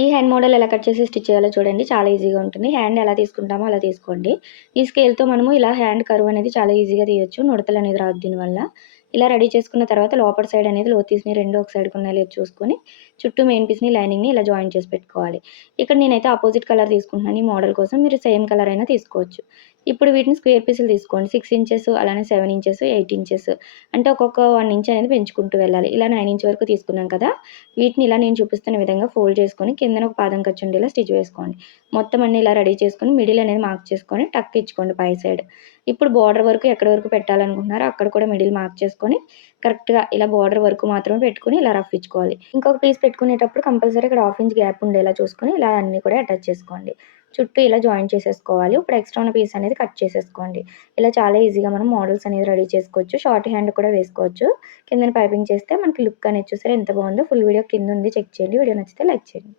ఈ hand model ఎలా cut చేసి స్టిచ్ చేయాలో చూడండి. చాలా ఈజీగా ఉంటుంది. హ్యాండ్ ఎలా తీసుకుంటామో అలా తీసుకోండి. ఈ స్కేల్తో మనము ఇలా హ్యాండ్ కరువు అనేది చాలా ఈజీగా తీయొచ్చు. నుడతలు అనేది రాదు దీనివల్ల ఇలా రెడీ చేసుకున్న తర్వాత లోపల సైడ్ అనేది లోతీస్ని రెండు ఒక సైడ్ ఉన్నాయి లేదు చూసుకొని చుట్టూ మెయిన్ పీస్ని లైనింగ్ని ఇలా జాయిన్ చేసి పెట్టుకోవాలి. ఇక్కడ నేనైతే ఆపోజిట్ కలర్ తీసుకుంటున్నాను. ఈ మోడల్ కోసం మీరు సేమ్ కలర్ అయినా తీసుకోవచ్చు. ఇప్పుడు వీటిని స్క్వేర్ పీసులు తీసుకోండి. సిక్స్ ఇంచెస్ అలానే సెవెన్ ఇంచెస్ ఎయిట్ ఇంచెస్. అంటే ఒక్కొక్క వన్ ఇంచ్ అనేది పెంచుకుంటూ వెళ్ళాలి. ఇలా నైన్ ఇంచ్ వరకు తీసుకున్నాం కదా వీటిని ఇలా నేను చూపిస్తున్న విధంగా ఫోల్డ్ చేసుకొని కిందన ఒక పాదం ఖర్చు ఉండేలా స్టిచ్ వేసుకోండి. మొత్తం అన్ని ఇలా రెడీ చేసుకొని మిడిల్ అనేది మార్క్ చేసుకొని టక్ ఇచ్చుకోండి పై సైడ్. ఇప్పుడు బార్డర్ వరకు ఎక్కడ వరకు పెట్టాలనుకుంటున్నారో అక్కడ కూడా మిడిల్ మార్క్ చేసుకొని కరెక్ట్గా ఇలా బార్డర్ వరకు మాత్రమే పెట్టుకుని ఇలా రఫ్ ఇచ్చుకోవాలి. ఇంకొక పీస్ పెట్టుకునేటప్పుడు కంపల్సరీ ఇక్కడ హాఫ్ ఇంచ్ గ్యాప్ ఉండేలా చూసుకొని ఇలా అన్ని కూడా అటాచ్ చేసుకోండి. చుట్టూ ఇలా జాయిన్ చేసేసుకోవాలి. ఇప్పుడు ఎక్స్ట్రా ఉన్న పీస్ అనేది కట్ చేసేసుకోండి. ఇలా చాలా ఈజీగా మనం మోడల్స్ అనేది రెడీ చేసుకోవచ్చు. షార్ట్ హ్యాండ్ కూడా వేసుకోవచ్చు. కింద పైపింగ్ చేస్తే మనకి లుక్ అనేది చూసారు ఎంత బాగుందో. ఫుల్ వీడియో కింద ఉంది. చెక్ చేయండి. వీడియో నచ్చితే లైక్ చేయండి.